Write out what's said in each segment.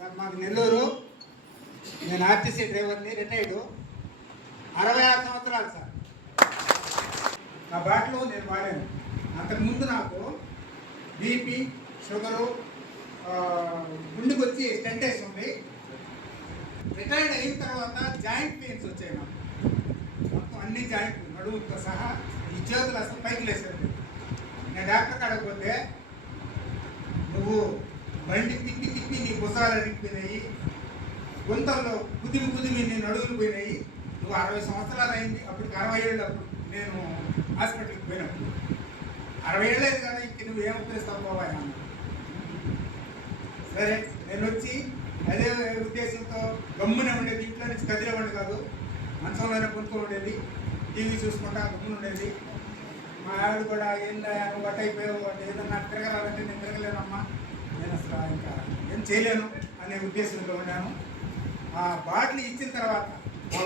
Sir మాకు నెల్లూరు, నేను RTC డ్రైవర్ని, రిటైర్డు, 66 సంవత్సరాలు సార్. నా బాటలో నేను వాడాను. అంతకుముందు నాకు బీపీ, షుగరు, గుండెకి వచ్చి స్టెంట్ వేసి ఉంది. రిటైర్డ్ అయిన తర్వాత జాయింట్ పెయిన్స్ వచ్చాయి నాకు. మొత్తం అన్ని జాయింట్లు, నడువుతో సహా ఈ చేతులు అసలు పైకి లేసారు. నేను డాక్టర్ కాడకు పోతే, నువ్వు బండి తిప్పి తిప్పి నీ భుజాలు అడిగిపోయినాయి, గుంతల్లో కుదిమి నీ నడువులు పోయినాయి, నువ్వు 60 సంవత్సరాలు అయింది, అప్పటికి 60 ఏళ్ళు. అప్పుడు నేను హాస్పిటల్కి పోయినప్పుడు 60 ఏళ్ళేది కదా, ఇంక నువ్వు ఏం ఉపయోగిస్తావు పోవాలి అన్న. సరే నేను వచ్చి అదే ఉద్దేశంతో గమ్మునే ఉండేది, ఇంట్లో నుంచి కదిలేవాడిని కాదు, మంచంలోనే కొనుక్కొని ఉండేది, టీవీ చూసుకుంటా గమ్మున ఉండేది. మా ఆవిడ కూడా ఏందా నువ్వు గట్ట అయిపోయావు అంటే, ఏదన్నా తిరగలాలంటే నేను తిరగలేనమ్మా, నేను అసలు ఇంకా ఏం చేయలేను అనే ఉద్దేశంలో ఉన్నాను. ఆ బాటిల్ ఇచ్చిన తర్వాత, ఆ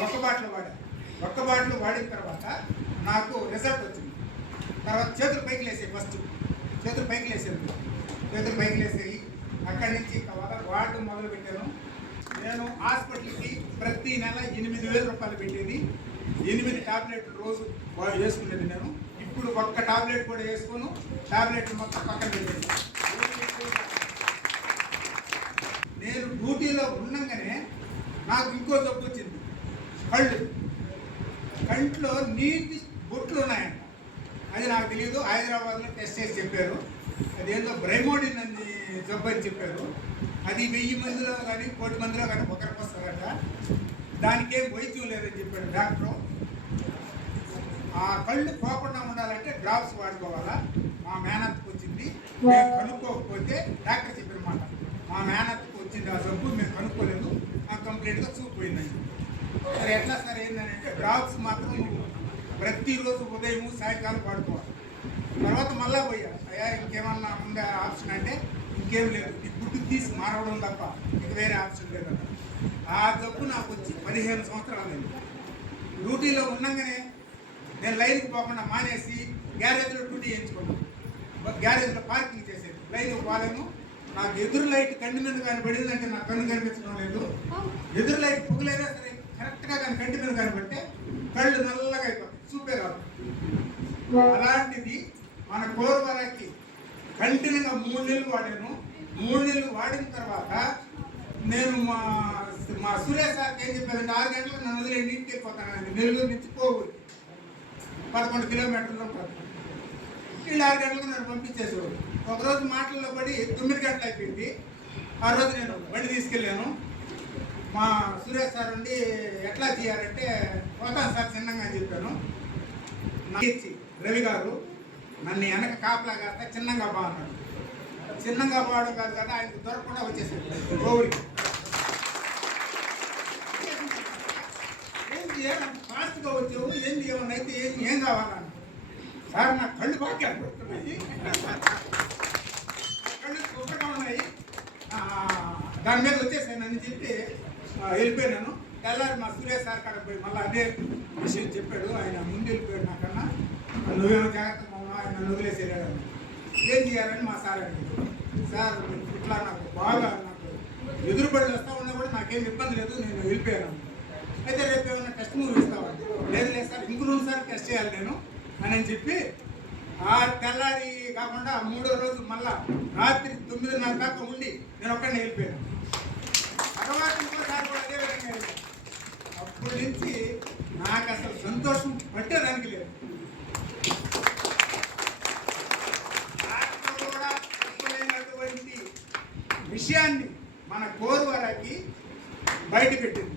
ఒక్క బాటిల్ వాడిన తర్వాత నాకు రిజల్ట్ వచ్చింది. తర్వాత చేతులు పైకి లేసాయి, ఫస్ట్ చేతులు పైకి లేసాయి. అక్కడి నుంచి వాడడం మొదలు పెట్టాను. నేను హాస్పిటల్కి ప్రతి నెల 8,000 రూపాయలు పెట్టేది. 8 టాబ్లెట్లు రోజు వేసుకునేది నేను. ఇప్పుడు ఒక్క టాబ్లెట్ కూడా వేసుకోను, టాబ్లెట్లు మొత్తం పక్కన పెట్టేది. నేను డ్యూటీలో ఉండగానే నాకు ఇంకో జబ్బు వచ్చింది, కంట్లో నీటి బొట్లు ఉన్నాయంట. అది నాకు తెలియదు. హైదరాబాద్లో టెస్ట్ చేసి చెప్పారు, అదేందో బ్రైమోడిన్ అని జబ్బు అని చెప్పారు. అది 1000 మందిలో కానీ 1,000 మందిలో కానీ ఒకరికి వస్తుందట. దానికేం వైద్యం లేదని చెప్పాడు డాక్టరు. ఆ కళ్ళు పోకుండా ఉండాలంటే డ్రాప్స్ వాడుకోవాలా. మా మేనత్కు వచ్చింది, మేము కనుక్కోకపోతే డాక్టర్ చెప్పిన మాట, మా మేనత్కు వచ్చింది ఆ జబ్బు, మేము కనుక్కోలేదు, కంప్లీట్గా చూపిపోయిందండి. సరే ఎట్లా సార్ ఏంటంటే, డ్రాప్స్ మాత్రం ప్రతిరోజు ఉదయం సాయంకాలం వాడుకోవాలి. తర్వాత మళ్ళా పోయా, అయ్యా ఇంకేమన్నా ఉందా ఆప్షన్ అంటే, ఇంకేం లేదు, ఈ గుడ్డు తీసి మారవడం తప్ప ఇంక వేరే ఆప్షన్ లేదన్న. ఆ జబ్బు నాకు వచ్చి 15 సంవత్సరాలు అయింది. డ్యూటీలో ఉండగానే నేను లైన్కి పోకుండా మానేసి గ్యారేజ్లో డ్యూటీ చేయించుకున్నాను. గ్యారేజ్లో పార్కింగ్ చేసేది, లైన్కి పోలేను. నాకు ఎదురు లైట్ కంటి మీద కానీ పడిందంటే నాకు కన్ను కనిపించడం లేదు. ఎదురు లైట్ పొగలైనా సరే కరెక్ట్గా కానీ కంటి మీద కనబడితే కళ్ళు నల్లగా అయిపోతాయి, చూపే రాదు. అలాంటిది మన కోరవరకి కంటిన్యూగా 3 నెలలు వాడాను. 3 నెలలు వాడిన తర్వాత నేను మా సురేష్ సార్కి ఏం చెప్పానంటే, 6 గంటలకు నన్ను వదిలే ఇంటికి వెళ్ళిపోతాను. నెల్లూరు నుంచి కోవూరు 11 కిలోమీటర్లు ఉంటుంది. వీళ్ళు 6 గంటలకు నన్ను పంపించేసేవారు. ఒకరోజు మాటల్లో పడి 9 గంటలు అయిపోయింది. ఆ రోజు నేను బండి తీసుకెళ్ళాను. మా సురేష్ సార్ ఉండి ఎట్లా చేయాలంటే, పోతాను సార్ చిన్నగా అని చెప్పాను. రవి గారు నన్ను వెనక కాపలా కాస్తా చిన్నగా బాగున్నాడు. చిన్నగా బావడం కాదు కదా, ఆయనకు దొరకకుండా వచ్చేసాడు కోవిడికి. ఏంటి ఏమంటే ఫాస్ట్గా వచ్చావు, ఏంటి ఏమన్నా అయితే ఏం కావాలన్నా, సార్ నా కళ్ళు బాగా కనపడుతున్నాయి, కళ్ళు ఒక్కగా ఉన్నాయి, దాని మీద వచ్చేసాను అని చెప్పి వెళ్ళిపోయాను. తెల్లారి మా సురేష్ సార్ కాడ పోయి మళ్ళీ అదే విషయం చెప్పాడు. ఆయన ముందు వెళ్ళిపోయాడు, నాకన్నా నువ్వేమో జాగ్రత్తగా ఉన్నా, ఆయన నన్ను వదిలేసేరాడు. ఏం చేయాలని మా సార్ అడిగాడు. సార్ ఇట్లా నాకు ఎదురుబడి వస్తూ ఉన్నా కూడా నాకేం ఇబ్బంది లేదు, నేను వెళ్ళిపోయాను. అయితే రేపు ఏమైనా టెస్ట్ మూవీ ఇస్తామని, లేదు సార్ ఇంకో సార్ టెస్ట్ చేయాలి నేను అని చెప్పి, ఆ తెల్లారి కాకుండా 3వ రోజు మళ్ళా రాత్రి 9:30 దాకా ఉండి నేను ఒక్కడిని వెళ్ళిపోయాను. తర్వాత ఇంకోసారి కూడా అదే విధంగా వెళ్ళాను. అప్పటి నుంచి నాకు అసలు సంతోషం పట్టేదానికి లేదు. కూడా చెప్పలేనటువంటి విషయాన్ని మన కోరువరకి బయట పెట్టింది.